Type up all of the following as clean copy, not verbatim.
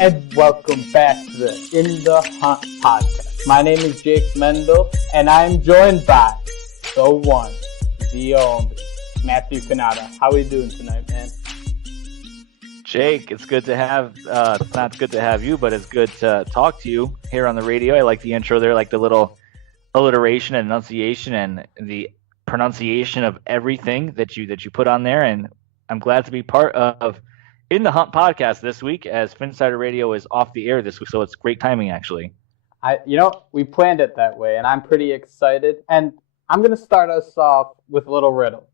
and welcome back to the In the Hunt podcast. My name is Jake Mendel, and I'm joined by the one, the only, Matthew Cannata. How are you doing tonight, man? Jake, it's good to have, not good to have you, but it's good to talk to you here on the radio. I like the intro there, like the little alliteration and enunciation and the pronunciation of everything that you put on there, and I'm glad to be part of In the Hunt podcast this week, as Phinsider Radio is off the air this week, so it's great timing, actually. We planned it that way, and I'm pretty excited. And I'm going to start us off with a little riddle.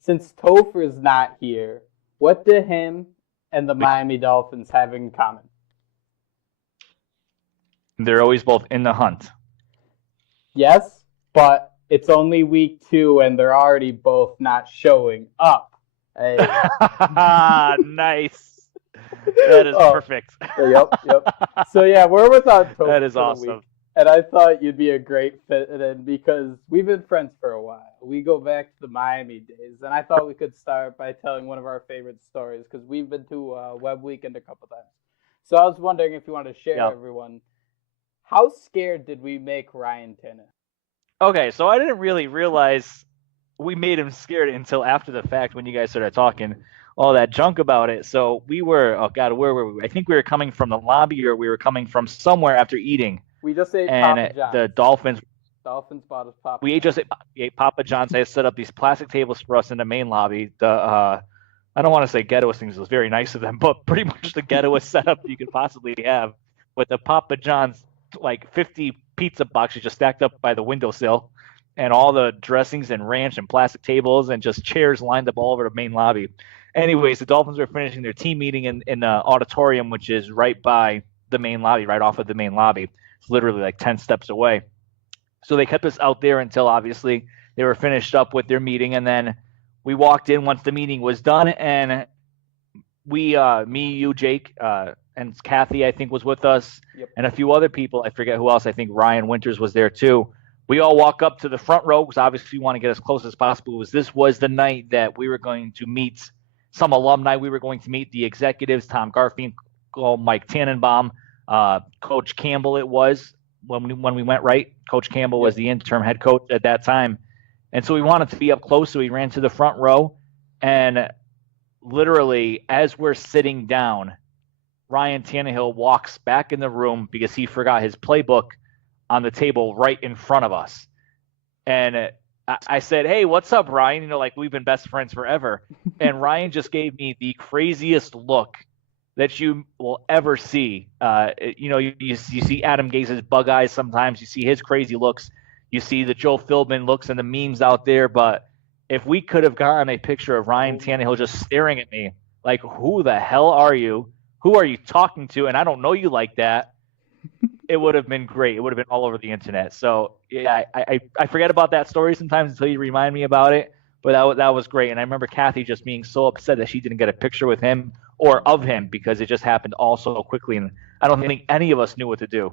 Since Topher is not here, what do him and the Miami Dolphins have in common? They're always both in the hunt. Yes, but it's only week 2, and they're already both not showing up. Hey. Nice. That is perfect. Yep. So yeah, we're without Topher. That is awesome. And I thought you'd be a great fit in because we've been friends for a while. We go back to the Miami days, and I thought we could start by telling one of our favorite stories because we've been to Web Weekend a couple times. So I was wondering if you want to share everyone, how scared did we make Ryan Tannehill? Okay, so I didn't really realize we made him scared until after the fact when you guys started talking all that junk about it. So we were, where were we? I think we were coming from the lobby, or we were coming from somewhere after eating. We just ate and Papa John's. The Dolphins bought us Papa We ate Papa John's. They set up these plastic tables for us in the main lobby. I don't want to say ghettoest things. It was very nice of them, but pretty much the ghettoest setup you could possibly have, with the Papa John's, like 50 pizza boxes just stacked up by the windowsill, and all the dressings and ranch and plastic tables and just chairs lined up all over the main lobby. Anyways, the Dolphins were finishing their team meeting in the auditorium, which is right by the main lobby, right off of the main lobby. It's literally like 10 steps away. So they kept us out there until obviously they were finished up with their meeting. And then we walked in once the meeting was done. And we, me, you, Jake, and Kathy, I think, was with us. Yep. And a few other people. I forget who else. I think Ryan Winters was there too. We all walk up to the front row because obviously we want to get as close as possible. This was the night that we were going to meet some alumni. We were going to meet the executives, Tom Garfinkel, Mike Tannenbaum, Coach Campbell. It was when we went, right? Coach Campbell was the interim head coach at that time. And so we wanted to be up close, so we ran to the front row. And literally, as we're sitting down, Ryan Tannehill walks back in the room because he forgot his playbook on the table right in front of us. And I said, "Hey, what's up, Ryan?" Like we've been best friends forever. And Ryan just gave me the craziest look that you will ever see. You see Adam Gase's bug eyes sometimes. You see his crazy looks. You see the Joe Philbin looks and the memes out there. But if we could have gotten a picture of Ryan Tannehill just staring at me, like, who the hell are you? Who are you talking to? And I don't know you like that. It would have been great. It would have been all over the internet. So yeah, I forget about that story sometimes until you remind me about it. But that was great. And I remember Kathy just being so upset that she didn't get a picture with him or of him because it just happened all so quickly. And I don't think any of us knew what to do.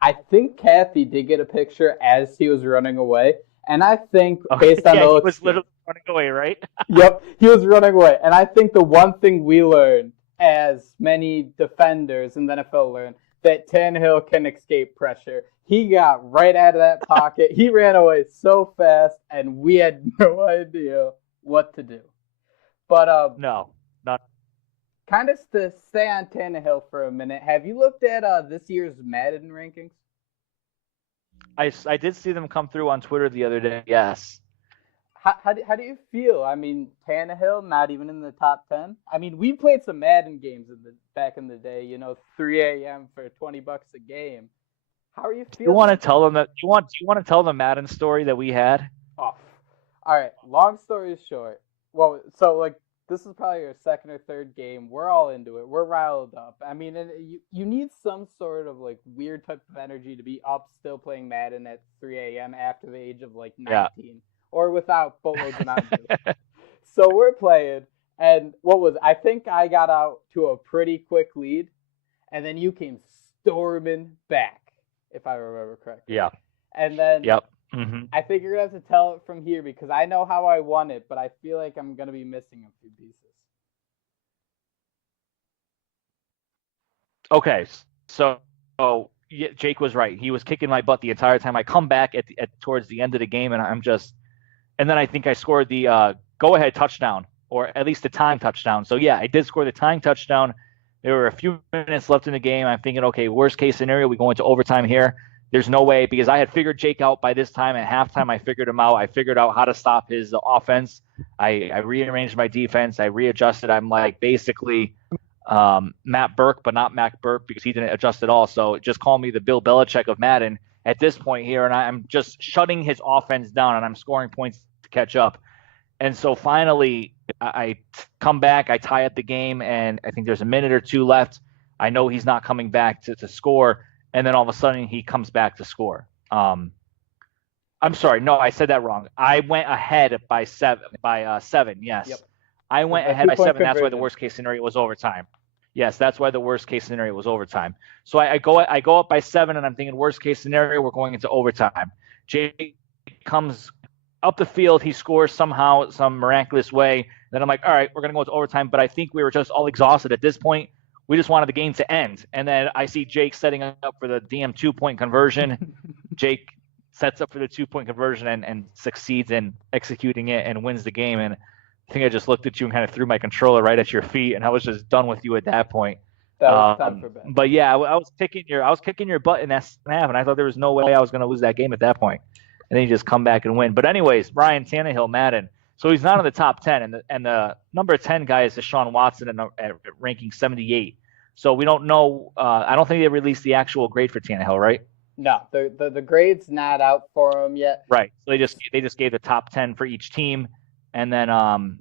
I think Kathy did get a picture as he was running away. And I think based on the looks, he was literally running away, right? Yep, he was running away. And I think the one thing we learned, as many defenders in the NFL learned, that Tannehill can escape pressure. He got right out of that pocket. He ran away so fast, and we had no idea what to do. But no, not. Kind of to stay on Tannehill for a minute, have you looked at this year's Madden Rankings? I did see them come through on Twitter the other day, yes. How do you feel? I mean, Tannehill, not even in the top 10. I mean, we played some Madden games back in the day, 3 a.m. for $20 a game. How are you feeling? You want to tell them that? Do you want to tell the Madden story that we had? Oh, all right. Long story short. Well, so this is probably your second or third game. We're all into it. We're riled up. I mean, you need some sort of weird type of energy to be up still playing Madden at 3 a.m. after the age of 19. Yeah. Or without boatloads of Mountain Dew. So we're playing, and I think I got out to a pretty quick lead, and then you came storming back, if I remember correctly. Yeah. And then Yep. Mm-hmm. I think you're going to have to tell it from here because I know how I won it, but I feel like I'm going to be missing a few pieces. Okay, so yeah, Jake was right. He was kicking my butt the entire time. I come back at towards the end of the game, and and then I think I scored the go-ahead touchdown, or at least the tying touchdown. So yeah, I did score the tying touchdown. There were a few minutes left in the game. I'm thinking, okay, worst case scenario, we go into overtime here. There's no way, because I had figured Jake out by this time. At halftime, I figured him out. I figured out how to stop his offense. I rearranged my defense. I readjusted. I'm like basically Matt Burke, but not Matt Burke because he didn't adjust at all. So just call me the Bill Belichick of Madden at this point here, and I'm just shutting his offense down, and I'm scoring points to catch up. And so finally, I come back, I tie up the game, and I think there's a minute or two left. I know he's not coming back to score, and then all of a sudden he comes back to score. I'm sorry, no, I said that wrong. I went ahead by seven. Yes, Yep. I went A ahead by 2-point seven. That's why the conversion. worst case scenario was overtime. Yes, that's why the worst case scenario was overtime. So I go up by 7, and I'm thinking worst case scenario, we're going into overtime. Jake comes up the field, he scores somehow, some miraculous way. Then I'm like, all right, we're going to go into overtime. But I think we were just all exhausted at this point. We just wanted the game to end. And then I see Jake setting up for the damn 2-point conversion. Jake sets up for the 2-point conversion and succeeds in executing it and wins the game. And I think I just looked at you and kind of threw my controller right at your feet, and I was just done with you at that point. That was time for bed. But yeah, I was kicking your butt in that half, and I thought there was no way I was going to lose that game at that point. And then you just come back and win. But anyways, Ryan Tannehill, Madden. So he's not in the top 10, and the number 10 guy is Deshaun Watson at ranking 78. So we don't know. I don't think they released the actual grade for Tannehill, right? No, the grade's not out for him yet. Right. So they just gave the top 10 for each team. And then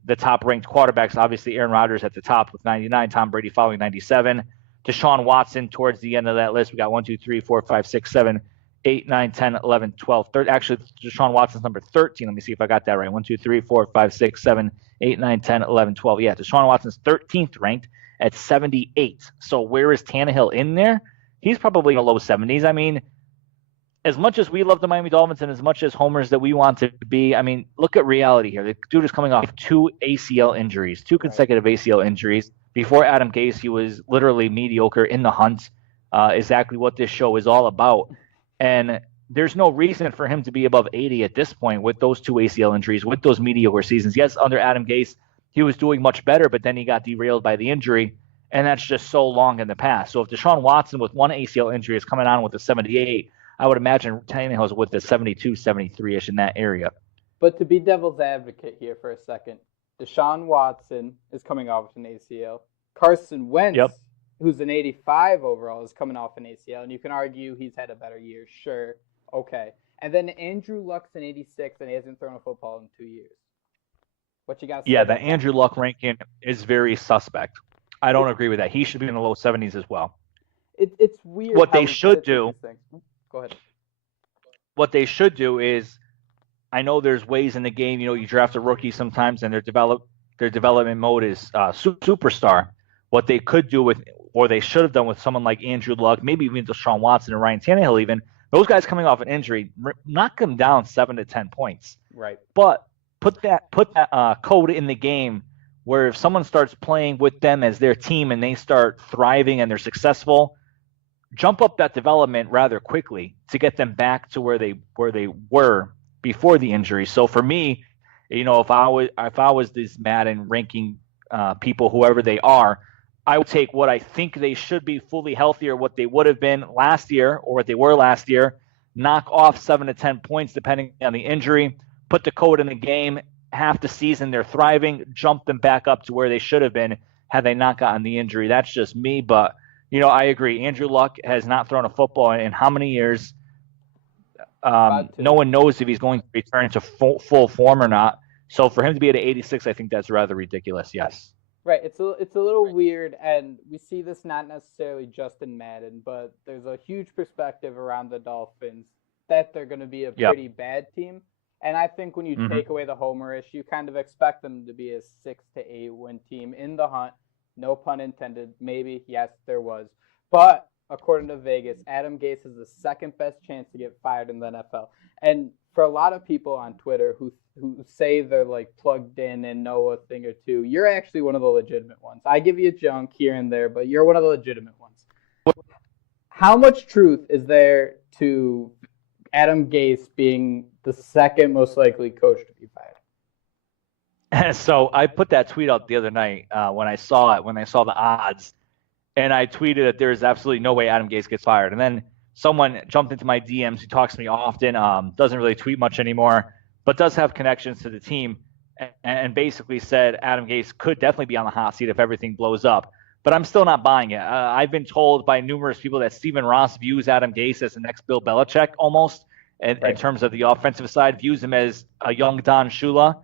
the top ranked quarterbacks, obviously Aaron Rodgers at the top with 99, Tom Brady following 97. Deshaun Watson towards the end of that list. We got 1, 2, 3, 4, 5, 6, 7, 8, 9, 10, 11, 12, 13. Actually, Deshaun Watson's number 13. Let me see if I got that right. 1, 2, 3, 4, 5, 6, 7, 8, 9, 10, 11, 12. Yeah, Deshaun Watson's 13th ranked at 78. So where is Tannehill in there? He's probably in the low 70s. I mean, as much as we love the Miami Dolphins and as much as homers that we want to be, I mean, look at reality here. The dude is coming off 2 ACL injuries, 2 consecutive ACL injuries. Before Adam Gase, he was literally mediocre in the hunt, exactly what this show is all about. And there's no reason for him to be above 80 at this point with those 2 ACL injuries, with those mediocre seasons. Yes, under Adam Gase, he was doing much better, but then he got derailed by the injury, and that's just so long in the past. So if Deshaun Watson with 1 ACL injury is coming on with a 78, I would imagine Tannehill's with the 72, 73-ish in that area. But to be devil's advocate here for a second, Deshaun Watson is coming off an ACL. Carson Wentz, who's an 85 overall, is coming off an ACL. And you can argue he's had a better year. Sure. Okay. And then Andrew Luck's an 86, and he hasn't thrown a football in 2 years. What you got to say? Yeah, the Andrew Luck ranking is very suspect. I don't agree with that. He should be in the low 70s as well. It's weird. What they should do... Go ahead. What they should do is, I know there's ways in the game, you draft a rookie sometimes and their development mode is superstar. What they could do or they should have done with someone like Andrew Luck, maybe even Deshaun Watson and Ryan Tannehill even, those guys coming off an injury, knock them down 7 to 10 points. Right. But put that code in the game where if someone starts playing with them as their team and they start thriving and they're successful, jump up that development rather quickly to get them back to where they were before the injury. So for me, if I was this Madden ranking people, whoever they are, I would take what I think they should be fully healthy or what they would have been last year or what they were last year, knock off 7 to 10 points depending on the injury, put the code in the game, half the season they're thriving, jump them back up to where they should have been had they not gotten the injury. That's just me, but I agree. Andrew Luck has not thrown a football in how many years? No one knows if he's going to return to full form or not. So for him to be at 86, I think that's rather ridiculous. Yes. Right. It's a little weird, and we see this not necessarily just in Madden, but there's a huge perspective around the Dolphins that they're going to be a pretty bad team. And I think when you take away the homer issue, you kind of expect them to be a 6 to 8 win team in the hunt. No pun intended. Maybe, yes, there was. But according to Vegas, Adam Gase has the second best chance to get fired in the NFL. And for a lot of people on Twitter who say they're like plugged in and know a thing or two, you're actually one of the legitimate ones. I give you junk here and there, but you're one of the legitimate ones. how much truth is there to Adam Gase being the second most likely coach to be fired? So I put that tweet out the other night when I saw the odds, and I tweeted that there is absolutely no way Adam Gase gets fired. And then someone jumped into my DMs who talks to me often, doesn't really tweet much anymore, but does have connections to the team, and basically said Adam Gase could definitely be on the hot seat if everything blows up. But I'm still not buying it. I've been told by numerous people that Stephen Ross views Adam Gase as the next Bill Belichick almost, in terms of the offensive side, views him as a young Don Shula,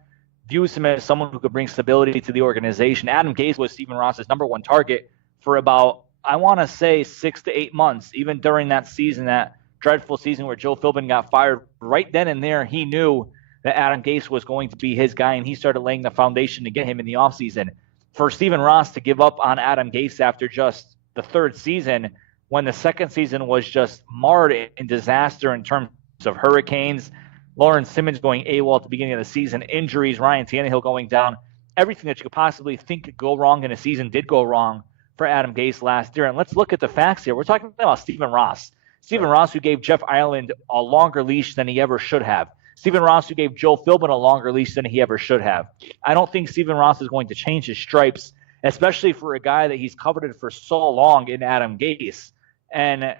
views him as someone who could bring stability to the organization. Adam Gase was Stephen Ross's number one target for about, I want to say, 6 to 8 months, even during that season, that dreadful season where Joe Philbin got fired. Right then and there, he knew that Adam Gase was going to be his guy, and he started laying the foundation to get him in the offseason. For Stephen Ross to give up on Adam Gase after just the third season, when the second season was just marred in disaster in terms of hurricanes, Lawrence Simmons going AWOL at the beginning of the season, injuries, Ryan Tannehill going down, everything that you could possibly think could go wrong in a season did go wrong for Adam Gase last year. And let's look at the facts here. We're talking about Stephen Ross. Stephen Ross, who gave Jeff Ireland a longer leash than he ever should have. Stephen Ross, who gave Joe Philbin a longer leash than he ever should have. I don't think Stephen Ross is going to change his stripes, especially for a guy that he's coveted for so long in Adam Gase. And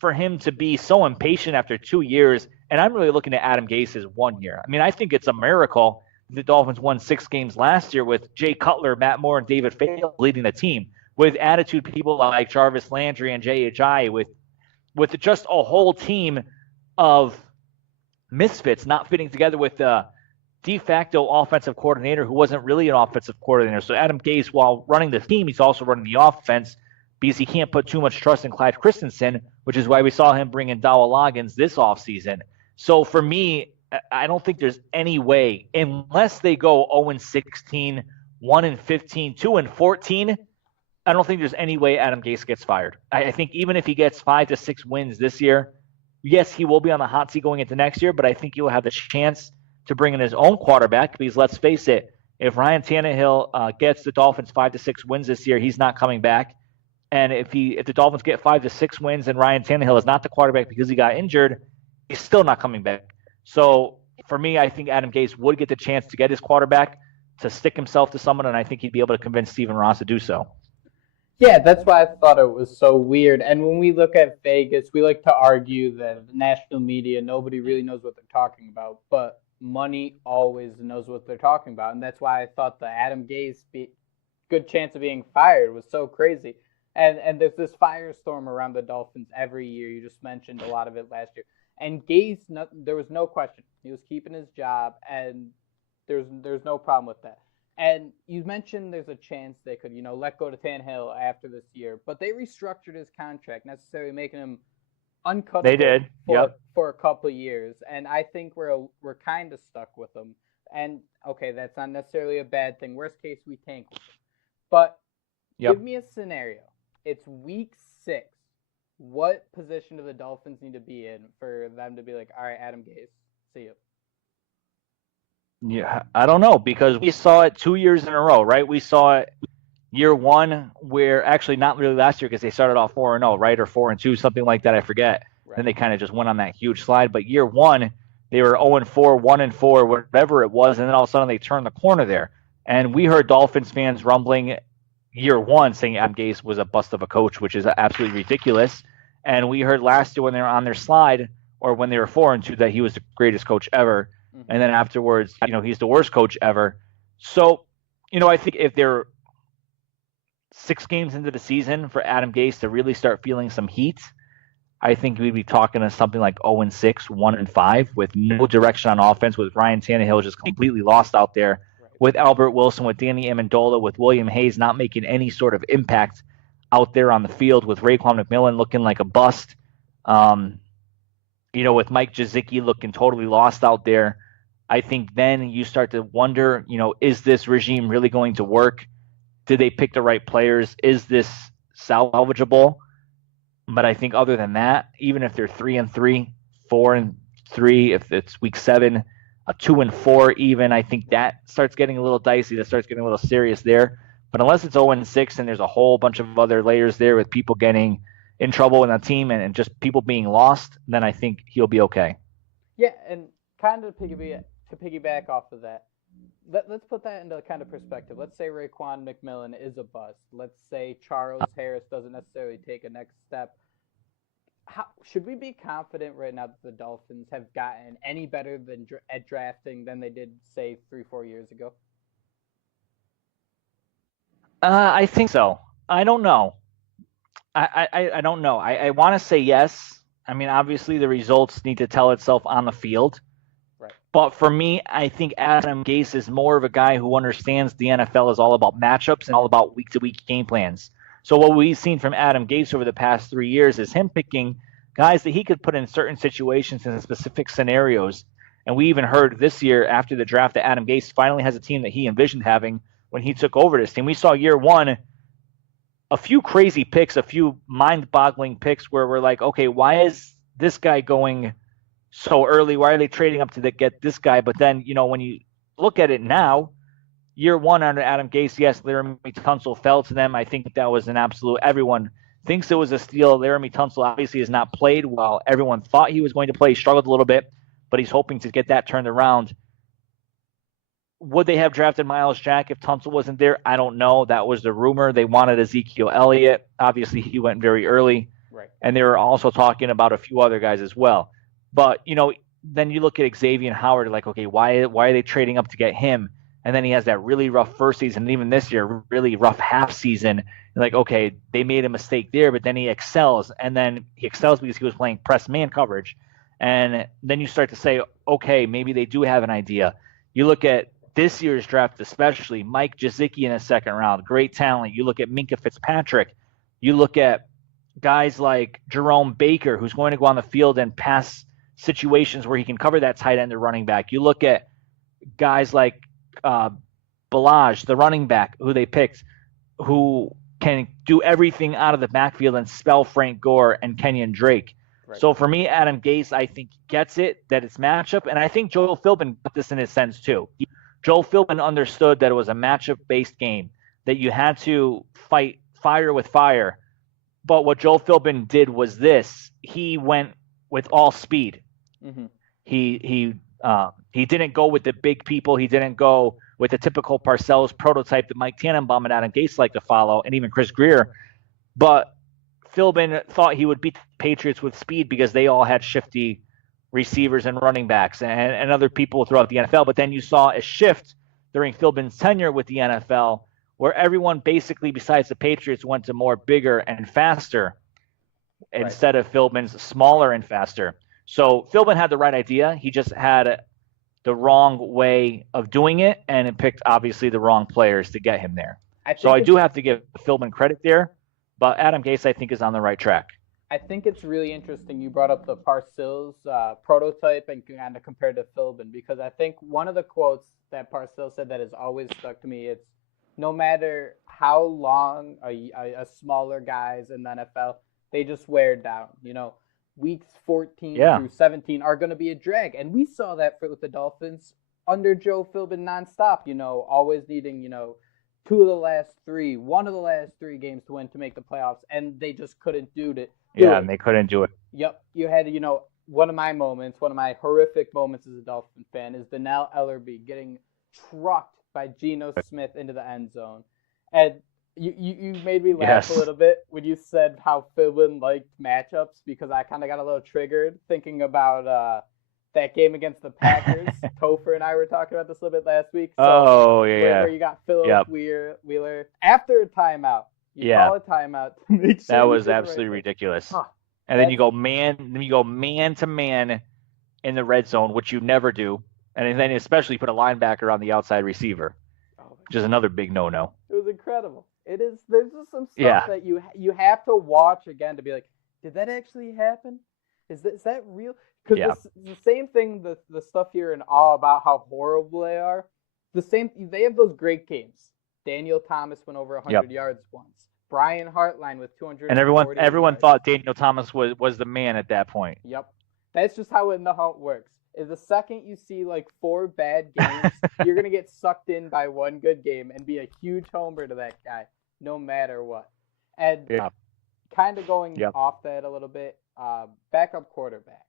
for him to be so impatient after 2 years, and I'm really looking at Adam Gase as 1 year. I mean, I think it's a miracle the Dolphins won 6 games last year with Jay Cutler, Matt Moore, and David Fales leading the team, with attitude people like Jarvis Landry and J.H.I., with just a whole team of misfits not fitting together with a de facto offensive coordinator who wasn't really an offensive coordinator. So Adam Gase, while running the team, he's also running the offense because he can't put too much trust in Clyde Christensen, which is why we saw him bring in Dowell Loggins this offseason. So for me, I don't think there's any way, unless they go 0-16, 1-15, 2-14, I don't think there's any way Adam Gase gets fired. I think even if he gets 5 to 6 wins this year, yes, he will be on the hot seat going into next year, but I think he'll have the chance to bring in his own quarterback because, let's face it, if Ryan Tannehill gets the Dolphins 5 to 6 wins this year, he's not coming back. And if the Dolphins get 5 to 6 wins and Ryan Tannehill is not the quarterback because he got injured, he's still not coming back. So for me, I think Adam Gase would get the chance to get his quarterback to stick himself to someone, and I think he'd be able to convince Stephen Ross to do so. Yeah, that's why I thought it was so weird. And when we look at Vegas, we like to argue that the national media, nobody really knows what they're talking about, but money always knows what they're talking about. And that's why I thought the Adam Gase good chance of being fired was so crazy. And there's this firestorm around the Dolphins every year. You just mentioned a lot of it last year. And Gase, there was no question. He was keeping his job, and there's no problem with that. And you mentioned there's a chance they could, let go to Tannehill after this year, but they restructured his contract, necessarily making him uncuttable. They did, for a couple of years, and I think we're kind of stuck with him. And okay, that's not necessarily a bad thing. Worst case, we tank with him. But give me a scenario. It's week 6. What position do the Dolphins need to be in for them to be like, all right, Adam Gase, see you? Yeah, I don't know, because we saw it 2 years in a row, right? We saw it year 1 where, actually not really last year because they started off 4-0, right? Or 4-2, something like that, I forget. Right. Then they kind of just went on that huge slide. But year 1, they were 0-4, 1-4, whatever it was, and then all of a sudden they turned the corner there. And we heard Dolphins fans rumbling year 1 saying Adam Gase was a bust of a coach, which is absolutely ridiculous. And we heard last year when they were on their slide, or when they were 4-2, that he was the greatest coach ever. And then afterwards, he's the worst coach ever. So, I think if they're 6 games into the season for Adam Gase to really start feeling some heat, I think we'd be talking to something like 0-6, 1-5, with no direction on offense, with Ryan Tannehill just completely lost out there, with Albert Wilson, with Danny Amendola, with William Hayes not making any sort of impact out there on the field, with Raekwon McMillan looking like a bust, with Mike Gesicki looking totally lost out there. I think then you start to wonder, is this regime really going to work? Did they pick the right players? Is this salvageable? But I think other than that, even if they're 3-3, 4-3, if it's week 7, a 2-4 even, I think that starts getting a little dicey. That starts getting a little serious there. But unless it's 0-6 and there's a whole bunch of other layers there with people getting, in trouble in a team and just people being lost, then I think he'll be okay. Yeah, and kind of to piggyback off of that, let's put that into kind of perspective. Let's say Raekwon McMillan is a bust. Let's say Charles Harris doesn't necessarily take a next step. Should we be confident right now that the Dolphins have gotten any better at drafting than they did, say, 3-4 years ago? I think so. I don't know. I don't know. I want to say yes. I mean, obviously the results need to tell itself on the field. Right. But for me, I think Adam Gase is more of a guy who understands the NFL is all about matchups and all about week-to-week game plans. So what we've seen from Adam Gase over the past 3 years is him picking guys that he could put in certain situations in specific scenarios. And we even heard this year after the draft that Adam Gase finally has a team that he envisioned having when he took over this team. We saw year one a few crazy picks, a few mind-boggling picks where we're like, okay, why is this guy going so early? Why are they trading up to get this guy? But then, when you look at it now, year one under Adam Gase, yes, Laramie Tunsil fell to them. I think that was an absolute – everyone thinks it was a steal. Laramie Tunsil obviously has not played well. Everyone thought he was going to play. He struggled a little bit, but he's hoping to get that turned around. Would they have drafted Miles Jack if Tunsil wasn't there? I don't know. That was the rumor. They wanted Ezekiel Elliott. Obviously, he went very early. Right. And they were also talking about a few other guys as well. But, then you look at Xavier Howard, like, okay, why are they trading up to get him? And then he has that really rough first season, and even this year, really rough half season. Like, okay, they made a mistake there, but then he excels. And then he excels because he was playing press man coverage. And then you start to say, okay, maybe they do have an idea. You look at this year's draft, especially Mike Gesicki in the second round, great talent. You look at Minkah Fitzpatrick. You look at guys like Jerome Baker, who's going to go on the field and pass situations where he can cover that tight end or running back. You look at guys like Balaj, the running back who they picked, who can do everything out of the backfield and spell Frank Gore and Kenyon Drake. Right. So for me, Adam Gase, I think, gets it, that it's matchup. And I think Joel Philbin got this in his sense too. Joel Philbin understood that it was a matchup-based game, that you had to fight fire with fire. But what Joel Philbin did was this. He went with all speed. Mm-hmm. He didn't go with the big people. He didn't go with the typical Parcells prototype that Mike Tannenbaum and Adam Gase like to follow, and even Chris Greer. But Philbin thought he would beat the Patriots with speed because they all had shifty receivers and running backs and other people throughout the NFL. But then you saw a shift during Philbin's tenure with the NFL where everyone basically besides the Patriots went to more bigger and faster instead of Philbin's smaller and faster. So Philbin had the right idea. He just had the wrong way of doing it, and it picked obviously the wrong players to get him there. So I do have to give Philbin credit there, but Adam Gase I think is on the right track. I think it's really interesting you brought up the Parcells prototype and kind of compared to Philbin, because I think one of the quotes that Parcells said that has always stuck to me, it's no matter how long a smaller guys in the NFL, they just wear down. Weeks 14 through 17 are going to be a drag. And we saw that with the Dolphins under Joe Philbin nonstop, always needing, one of the last three games to win to make the playoffs, and they just couldn't do it. And they couldn't do it. Yep. You had, one of my horrific moments as a Dolphin fan is Donnell Ellerbe getting trucked by Geno Smith into the end zone. And you made me laugh a little bit when you said how Philbin liked matchups, because I kind of got a little triggered thinking about that game against the Packers. Topher and I were talking about this a little bit last week. So where you got Philip Wheeler after a timeout. You call a timeout to make sure that was absolutely ridiculous. Huh. And then you go man to man in the red zone, which you never do. And then especially put a linebacker on the outside receiver, which is another big no-no. It was incredible. It is. There's just some stuff that you have to watch again to be like, did that actually happen? Is that real? Because the same thing, the stuff you're in awe about how horrible they are, they have those great games. Daniel Thomas went over 100 yards once. Brian Hartline with 200. And everyone thought Daniel Thomas was the man at that point. Yep. That's just how it works. Is the second you see like 4 bad games, you're going to get sucked in by one good game and be a huge homer to that guy, no matter what. And kind of going Yep. off that a little bit, backup quarterbacks.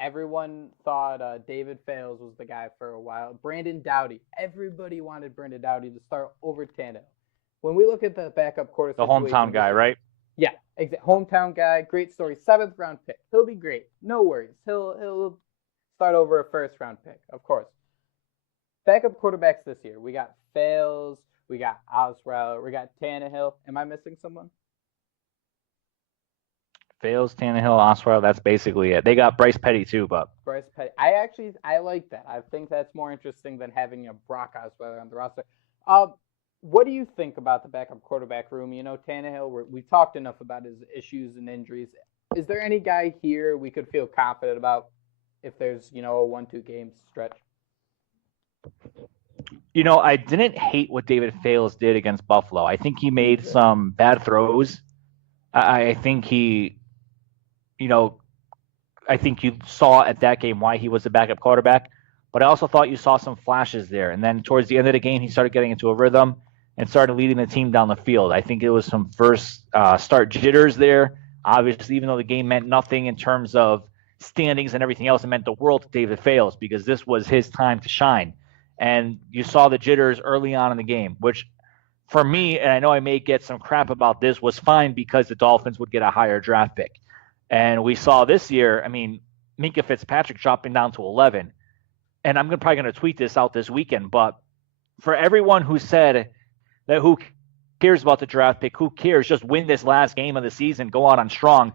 Everyone thought David Fales was the guy for a while. Brandon Doughty. Everybody wanted Brandon Doughty to start over Tannehill. When we look at the backup quarter The situation, hometown guy, right? Yeah, hometown guy, great story. 7th round pick. He'll be great. No worries. He'll start over a 1st round pick, of course. Backup quarterbacks this year. We got Fales, we got Osweiler, we got Tannehill. Am I missing someone? Fales, Tannehill, Osweiler, that's basically it. They got Bryce Petty too, but Bryce Petty. I like that. I think that's more interesting than having a Brock Osweiler on the roster. What do you think about the backup quarterback room? You know, Tannehill, we've talked enough about his issues and injuries. Is there any guy here we could feel confident about if there's, you know, a 1-2 game stretch? You know, I didn't hate what David Fales did against Buffalo. I think he made some bad throws. I think he, you know, I think you saw at that game why he was the backup quarterback. But I also thought you saw some flashes there. And then towards the end of the game, he started getting into a rhythm and started leading the team down the field. I think it was some first start jitters there. Obviously, even though the game meant nothing in terms of standings and everything else, it meant the world to David Fales because this was his time to shine. And you saw the jitters early on in the game, which for me, and I know I may get some crap about this, was fine because the Dolphins would get a higher draft pick. And we saw this year, I mean, Minkah Fitzpatrick dropping down to 11. And I'm probably going to tweet this out this weekend, but for everyone who said that who cares about the draft pick, who cares, just win this last game of the season, go out on strong.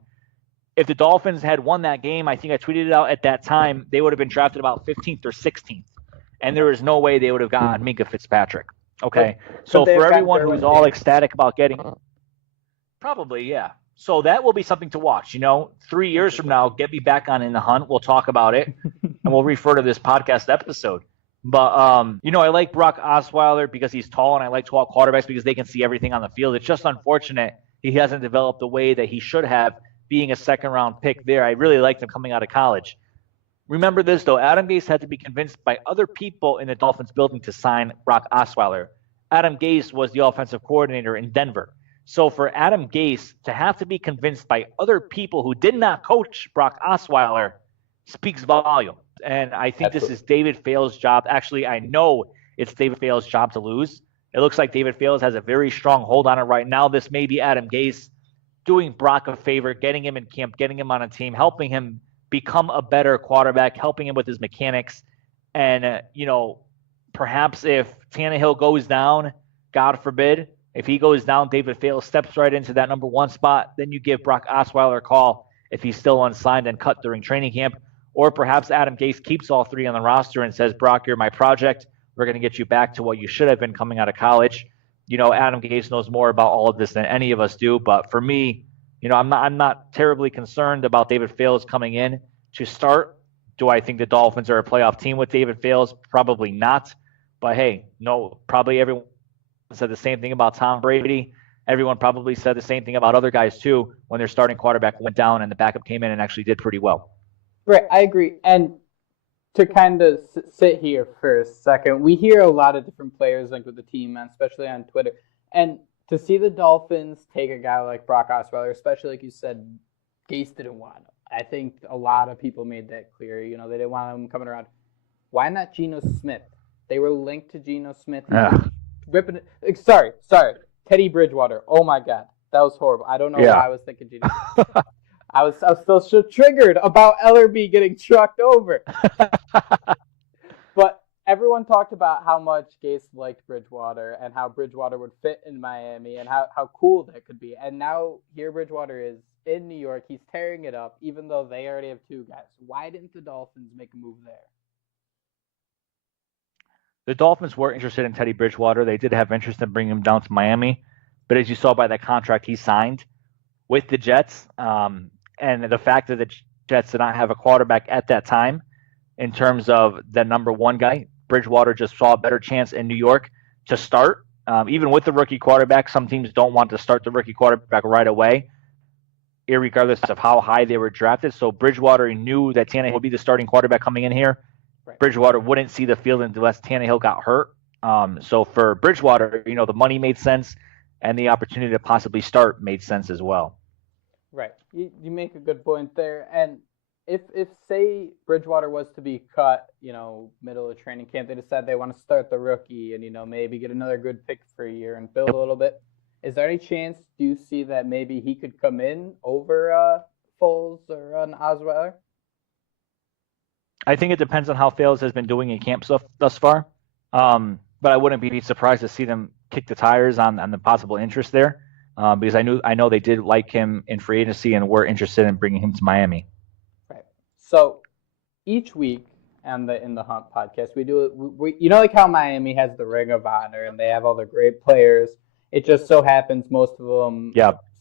If the Dolphins had won that game, I think I tweeted it out at that time, they would have been drafted about 15th or 16th. And there is no way they would have gotten Minkah Fitzpatrick. Okay? So for everyone who's all ecstatic about getting – probably, yeah. So that will be something to watch. You know, 3 years from now, get me back on In the Hunt. We'll talk about it, and we'll refer to this podcast episode. But, you know, I like Brock Osweiler because he's tall, and I like tall quarterbacks because they can see everything on the field. It's just unfortunate he hasn't developed the way that he should have, being a second-round pick there. I really liked him coming out of college. Remember this, though. Adam Gase had to be convinced by other people in the Dolphins building to sign Brock Osweiler. Adam Gase was the offensive coordinator in Denver. So for Adam Gase to have to be convinced by other people who did not coach Brock Osweiler speaks volume. And I think this is David Fales' job. Actually, I know it's David Fales' job to lose. It looks like David Fales has a very strong hold on it right now. This may be Adam Gase doing Brock a favor, getting him in camp, getting him on a team, helping him become a better quarterback, helping him with his mechanics. And, you know, perhaps if Tannehill goes down, God forbid, if he goes down, David Fales steps right into that number 1 spot. Then you give Brock Osweiler a call if he's still unsigned and cut during training camp. Or perhaps Adam Gase keeps all 3 on the roster and says, Brock, you're my project. We're going to get you back to what you should have been coming out of college. You know, Adam Gase knows more about all of this than any of us do. But for me, you know, I'm not terribly concerned about David Fales coming in to start. Do I think the Dolphins are a playoff team with David Fales? Probably not. But hey, no, probably everyone said the same thing about Tom Brady. Everyone probably said the same thing about other guys too when their starting quarterback went down and the backup came in and actually did pretty well. Right, I agree. And to kind of sit here for a second, we hear a lot of different players like with the team, especially on Twitter. And to see the Dolphins take a guy like Brock Osweiler, especially like you said, Gase didn't want him. I think a lot of people made that clear. You know, they didn't want him coming around. Why not Geno Smith? They were linked to Geno Smith. Ripping it. Sorry. Teddy Bridgewater. Oh, my God. That was horrible. I don't know why I was thinking Geno Smith. I was still so triggered about Ellerby getting trucked over. But everyone talked about how much Gase liked Bridgewater and how Bridgewater would fit in Miami and how cool that could be. And now here Bridgewater is in New York. He's tearing it up, even though they already have 2 guys. Why didn't the Dolphins make a move there? The Dolphins were interested in Teddy Bridgewater. They did have interest in bringing him down to Miami. But as you saw by that contract he signed with the Jets, and the fact that the Jets did not have a quarterback at that time in terms of the number 1 guy, Bridgewater just saw a better chance in New York to start. Even with the rookie quarterback, some teams don't want to start the rookie quarterback right away, irregardless of how high they were drafted. So Bridgewater knew that Tannehill would be the starting quarterback coming in here. Right. Bridgewater wouldn't see the field unless Tannehill got hurt. So for Bridgewater, you know, the money made sense and the opportunity to possibly start made sense as well. Right. You make a good point there. And if say Bridgewater was to be cut, middle of training camp, they decide they want to start the rookie and maybe get another good pick for a year and build a little bit. Is there any chance? Do you see that maybe he could come in over Foles or an Osweiler? I think it depends on how Foles has been doing in camp thus far. But I wouldn't be surprised to see them kick the tires on the possible interest there, because I know they did like him in free agency and were interested in bringing him to Miami. Right. So each week on the In the Hunt podcast, we do it. Like how Miami has the Ring of Honor and they have all the great players. It just so happens most of them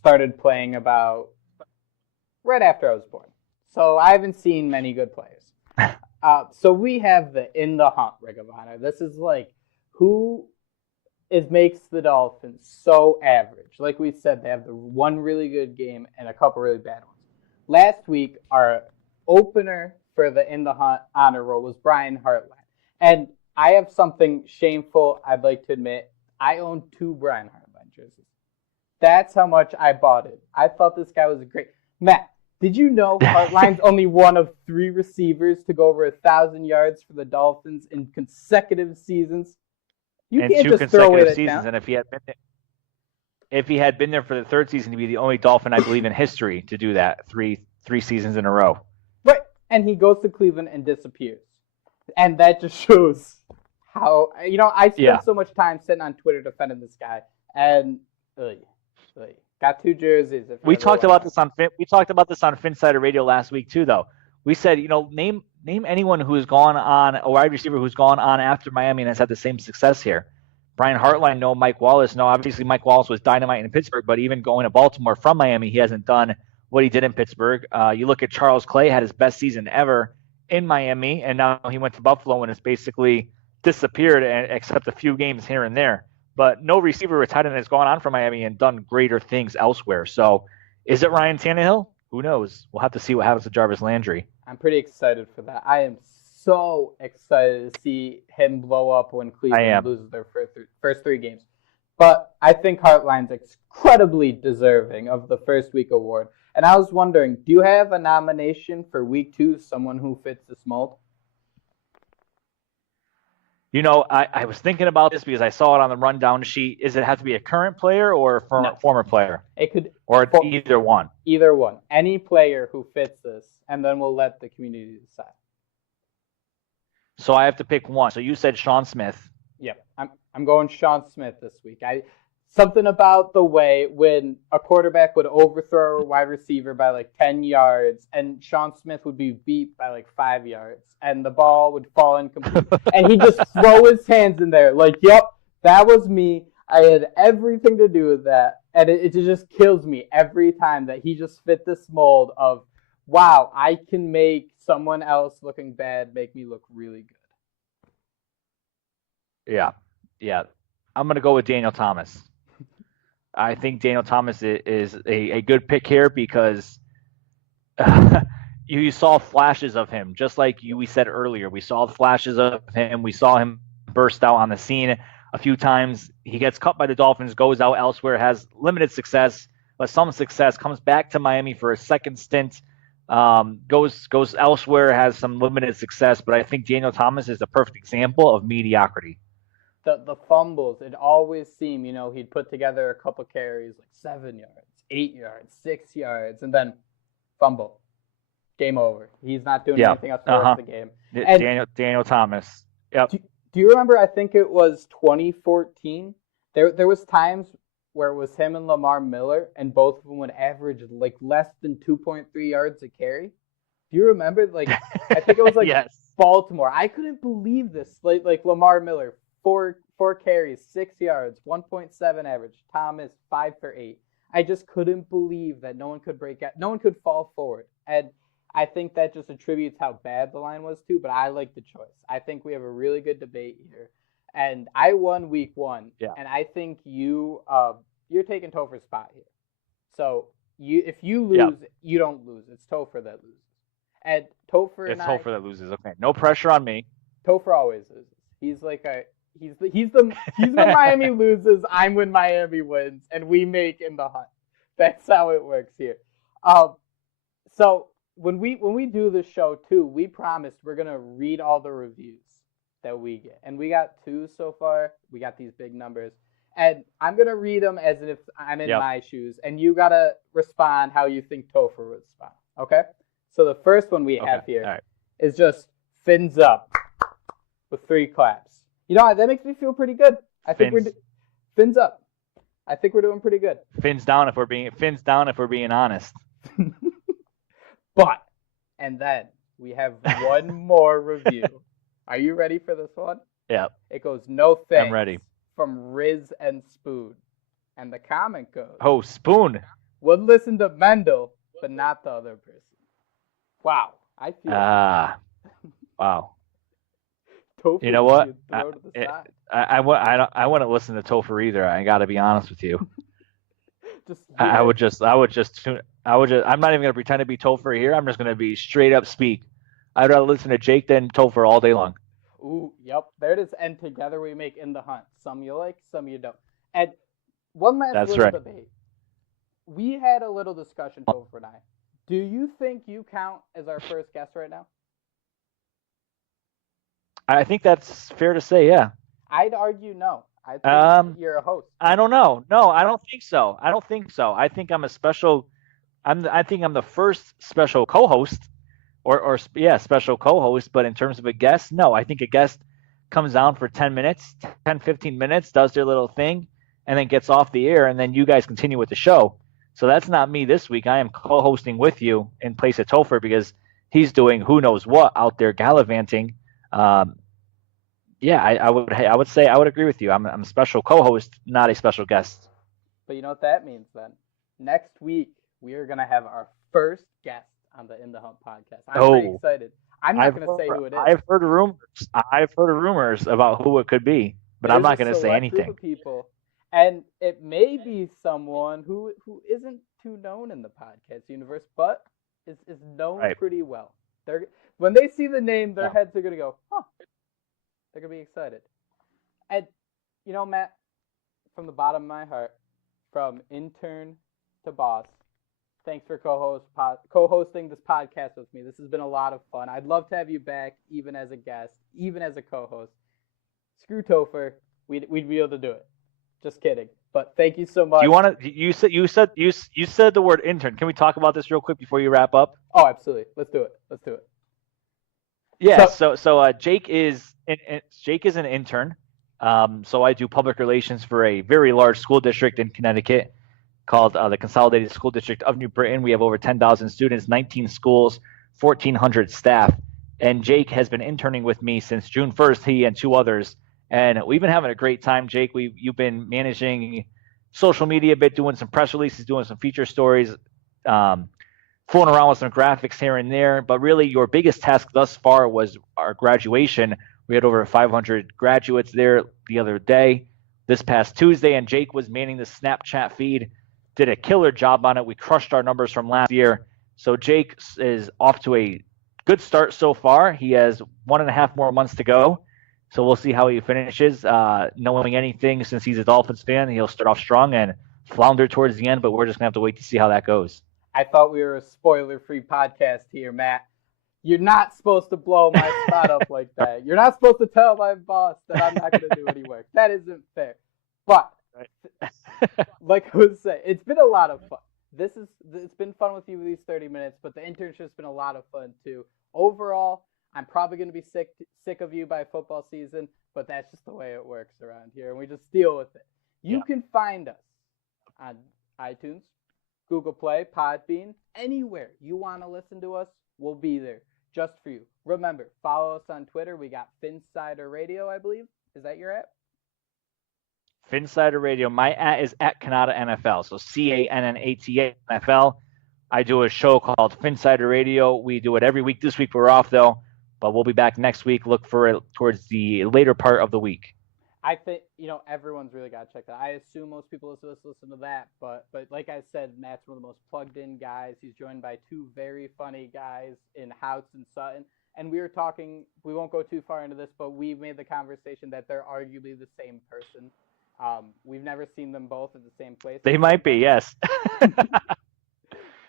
started playing about right after I was born. So I haven't seen many good players. So we have the In the Hunt Ring of Honor. This is like who makes the Dolphins so average. Like we said, they have the one really good game and a couple really bad ones. Last week, our opener for the In the Hunt honor roll was Brian Hartline. And I have something shameful I'd like to admit. I own 2 Brian Hartline jerseys. That's how much I bought it. I thought this guy was great. Matt, did you know Hartline's only one of 3 receivers to go over 1,000 yards for the Dolphins in consecutive seasons? You can't just throw away that seasons. And if he had been there for the 3rd season, he'd be the only Dolphin, I believe, in history to do that 3 seasons in a row. Right, and he goes to Cleveland and disappears, and that just shows how I spent so much time sitting on Twitter defending this guy, and got 2 jerseys. We talked about this on Phinsider Radio last week too, though. We said, name anyone who's gone on, a wide receiver who's gone on after Miami and has had the same success here. Brian Hartline, no. Mike Wallace, no. Obviously, Mike Wallace was dynamite in Pittsburgh, but even going to Baltimore from Miami, he hasn't done what he did in Pittsburgh. You look at Charles Clay, had his best season ever in Miami, and now he went to Buffalo and has basically disappeared, except a few games here and there. But no receiver or tight end has gone on from Miami and done greater things elsewhere. So is it Ryan Tannehill? Who knows? We'll have to see what happens to Jarvis Landry. I'm pretty excited for that. I am so excited to see him blow up when Cleveland loses their first 3 games. But I think Hartline's incredibly deserving of the first week award. And I was wondering, do you have a nomination for week 2, someone who fits this mold? I was thinking about this because I saw it on the rundown sheet. Does it have to be a current player or a former player? It could, or either one. Either one. Any player who fits this, and then we'll let the community decide. So I have to pick one. So you said Sean Smith. Yep, I'm going Sean Smith this week. Something about the way when a quarterback would overthrow a wide receiver by like 10 yards and Sean Smith would be beat by like 5 yards and the ball would fall incomplete and he'd just throw his hands in there like, yep, that was me. I had everything to do with that. And it just kills me every time that he just fit this mold of, wow, I can make someone else looking bad make me look really good. Yeah. I'm going to go with Daniel Thomas. I think Daniel Thomas is a good pick here because you saw flashes of him, just like we said earlier. We saw flashes of him. We saw him burst out on the scene a few times. He gets cut by the Dolphins, goes out elsewhere, has limited success, but some success, comes back to Miami for a second stint, goes elsewhere, has some limited success. But I think Daniel Thomas is the perfect example of mediocrity. The fumbles, it always seemed, he'd put together a couple carries, like 7 yards, 8 yards, 6 yards, and then fumble. Game over. He's not doing anything else for the rest of the game. And Daniel Thomas. Yep. Do you remember, I think it was 2014, there was times where it was him and Lamar Miller, and both of them would average like less than 2.3 yards a carry? Do you remember? Like, I think it was like yes. Baltimore. I couldn't believe this. Like Lamar Miller, Four carries, 6 yards, 1.7 average. Thomas, 5 for 8. I just couldn't believe that no one could break out. No one could fall forward. And I think that just attributes how bad the line was too, but I like the choice. I think we have a really good debate here. And I won week 1. Yeah. And I think you're taking Topher's spot here. So if you lose, you don't lose. It's Topher that loses. And Topher It's Topher that loses. Okay. No pressure on me. Topher always loses. He's like He's the Miami loses, I'm when Miami wins, and we make In the Hunt. That's how it works here. So when we do the show too, we promised we're gonna read all the reviews that we get, and we got 2 so far. We got these big numbers, and I'm gonna read them as if I'm in my shoes, and you gotta respond how you think Topher would respond. Okay? So the first one we have here is just fins up with 3 claps. You know, that makes me feel pretty good. I think we're fins up. I think we're doing pretty good. Fins down if we're being honest. But, and then we have one more review. Are you ready for this one? Yeah. It goes, no thanks. I'm ready. From Riz and Spoon. And the comment goes, oh, Spoon. Would listen to Mendel, but not the other person. Wow. I feel wow. Topher, you know what? I wouldn't listen to Topher either. I got to be honest with you. I'm not even gonna pretend to be Topher here. I'm just gonna be straight up speak. I'd rather listen to Jake than Topher all day long. Ooh, yep. There it is. And together we make In the Hunt. Some you like, some you don't. And one last debate. We had a little discussion, Topher and I. Do you think you count as our first guest right now? I think that's fair to say, yeah. I'd argue no. I think you're a host. I don't know. No, I don't think so. I think I'm a special. I think I'm the first special co-host, or special co-host. But in terms of a guest, no. I think a guest comes down for 10 minutes, 10, 15 minutes, does their little thing, and then gets off the air, and then you guys continue with the show. So that's not me this week. I am co-hosting with you in place of Topher because he's doing who knows what out there gallivanting. Yeah, I would say I would agree with you. I'm a special co-host, not a special guest. But you know what that means then? Next week we are gonna have our first guest on the In the Hunt podcast. I'm pretty excited. I'm not gonna say who it is. I've heard rumors about who it could be, but I'm not gonna say anything. Group of people, and it may be someone who isn't too known in the podcast universe, but is known pretty well. When they see the name, their heads are gonna go, huh. They're going to be excited. And, you know, Matt, from the bottom of my heart, from intern to boss, thanks for co-hosting this podcast with me. This has been a lot of fun. I'd love to have you back, even as a guest, even as a co-host. Screw Topher. We'd be able to do it. Just kidding. But thank you so much. You said the word intern. Can we talk about this real quick before you wrap up? Oh, absolutely. Let's do it. Yeah. So Jake is an intern. So I do public relations for a very large school district in Connecticut called the Consolidated School District of New Britain. We have over 10,000 students, 19 schools, 1,400 staff. And Jake has been interning with me since June 1st, he and 2 others. And we've been having a great time, Jake. You've been managing social media a bit, doing some press releases, doing some feature stories, fooling around with some graphics here and there. But really, your biggest task thus far was our graduation. We had over 500 graduates there the other day, this past Tuesday, and Jake was manning the Snapchat feed, did a killer job on it. We crushed our numbers from last year. So Jake is off to a good start so far. He has 1.5 more months to go. So we'll see how he finishes. Knowing anything, since he's a Dolphins fan, he'll start off strong and flounder towards the end, but we're just going to have to wait to see how that goes. I thought we were a spoiler-free podcast here, Matt. You're not supposed to blow my spot up like that. You're not supposed to tell my boss that I'm not going to do any work. That isn't fair. But, like I was saying, it's been a lot of fun. It's been fun with you these 30 minutes, but the internship's been a lot of fun too. Overall, I'm probably going to be sick of you by football season, but that's just the way it works around here, and we just deal with it. You can find us on iTunes, Google Play, Podbean, anywhere you want to listen to us, we'll be there just for you. Remember, follow us on Twitter. We got Phinsider Radio, I believe. Is that your app? Phinsider Radio. My at is at Cannata NFL. So Cannata NFL. I do a show called Phinsider Radio. We do it every week. This week we're off though, but we'll be back next week. Look for it towards the later part of the week. I think, everyone's really got to check that. I assume most people listen to that, but like I said, Matt's one of the most plugged-in guys. He's joined by 2 very funny guys in Houts and Sutton. And we were talking, we won't go too far into this, but we made the conversation that they're arguably the same person. We've never seen them both at the same place. They might be, yes.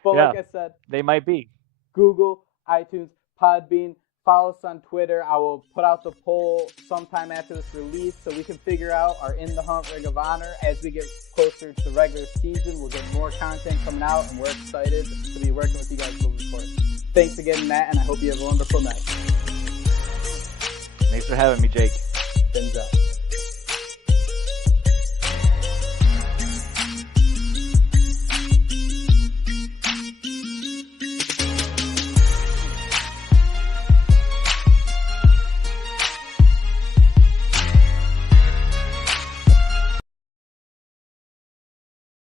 But Yeah. like I said, They might be. Google, iTunes, Podbean. Follow us on Twitter. I will put out the poll sometime after this release so we can figure out our In the Hunt Ring of Honor. As we get closer to the regular season, we'll get more content coming out, and we're excited to be working with you guys moving forward. Thanks again, Matt, and I hope you have a wonderful night. Thanks for having me, Jake. Fins out.